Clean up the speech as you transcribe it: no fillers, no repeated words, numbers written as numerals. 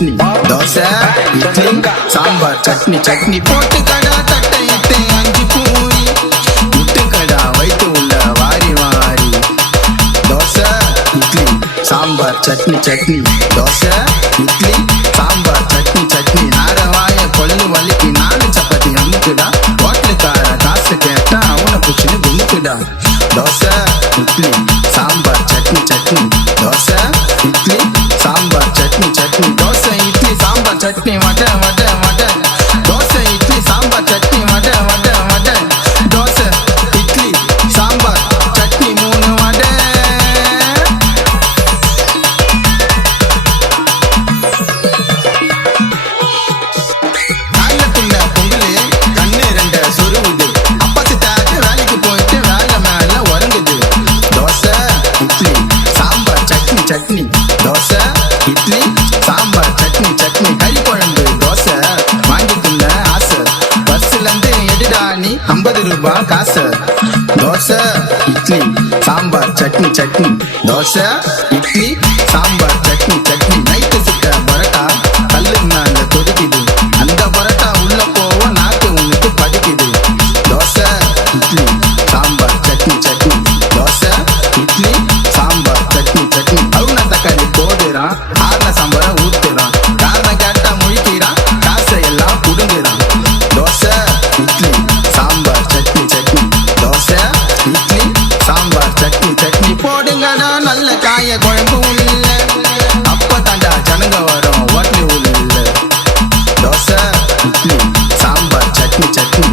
சட்னி தோசை இட்லி சாம்பார் சட்னி சட்னி போட்டு கடா தட்டை இட்டு 5 பூரி முட்டு கடா வைத்து உள்ள வாரி வாரி தோசை இட்லி சாம்பார் சட்னி சட்னி தோசை இட்லி சாம்பார் சட்னி சட்னி நாரவாய கொள்ளு வலிக்கு 4 சப்பாத்தி அமுக்குடா ஹோட்டலுக்கார காசு கேட்டா அவனை புச்சுன்னு குமுக்குடா தோசை இட்லி சாம்பார் சட்னி சட்னி தோசை இட்லி சாம்பார் சட்னி சட்னி தோசை இட்லி சாம்பார் சட்னி வட வட வட தோசை இட்லி சாம்பார் சட்னி வட வட வட தோசை இட்லி சாம்பார் சட்னி 3 வட காலத்துள்ள பொங்கலு கண்ணு 2 சொருவுது அப்பத்து தாக்கு வேலைக்கு போயிட்டு வேலை மேல உறங்குது தோசை இட்லி சாம்பார் சட்னி சட்னி தோசை இட்லி சாம்பார் சட்னி சட்னி கறி குழம்பு தோசை வாங்கி தின்ன ஆசை பஸ்ல இருந்து எடுடா நீ 50 ரூபாய் காசு தோசை இட்லி சாம்பார் சட்னி சட்னி தோசை இட்லி சாம்பார் சட்னி சட்னி நைட்டு சுட்ட பரோட்டா கல்லு மேல கொதிக்குது அந்த பரோட்டா உள்ள போவ நாக்கு உனக்கு படிக்குது தோசை இட்லி சாம்பார் சட்னி சட்னி தோசை இட்லி சாம்பார் சட்னி சட்னி அவுன தக்காளி போடுறான் ஆறுன சாம்பாரை ஊத்துறான் காரணம் கேட்டா முழிக்கிறான் காசை எல்லாம் புடுங்குறான் தோசை இட்லி சாம்பார் சட்னி சட்னி தோசை இட்லி சாம்பார் சட்னி சட்னி போடுங்கடா நல்ல காய குழம்பு உள்ள அப்ப தாண்டா ஜனங்க வரும் ஓட்டலி உள்ள தோசை இட்லி சாம்பார் சட்னி சட்னி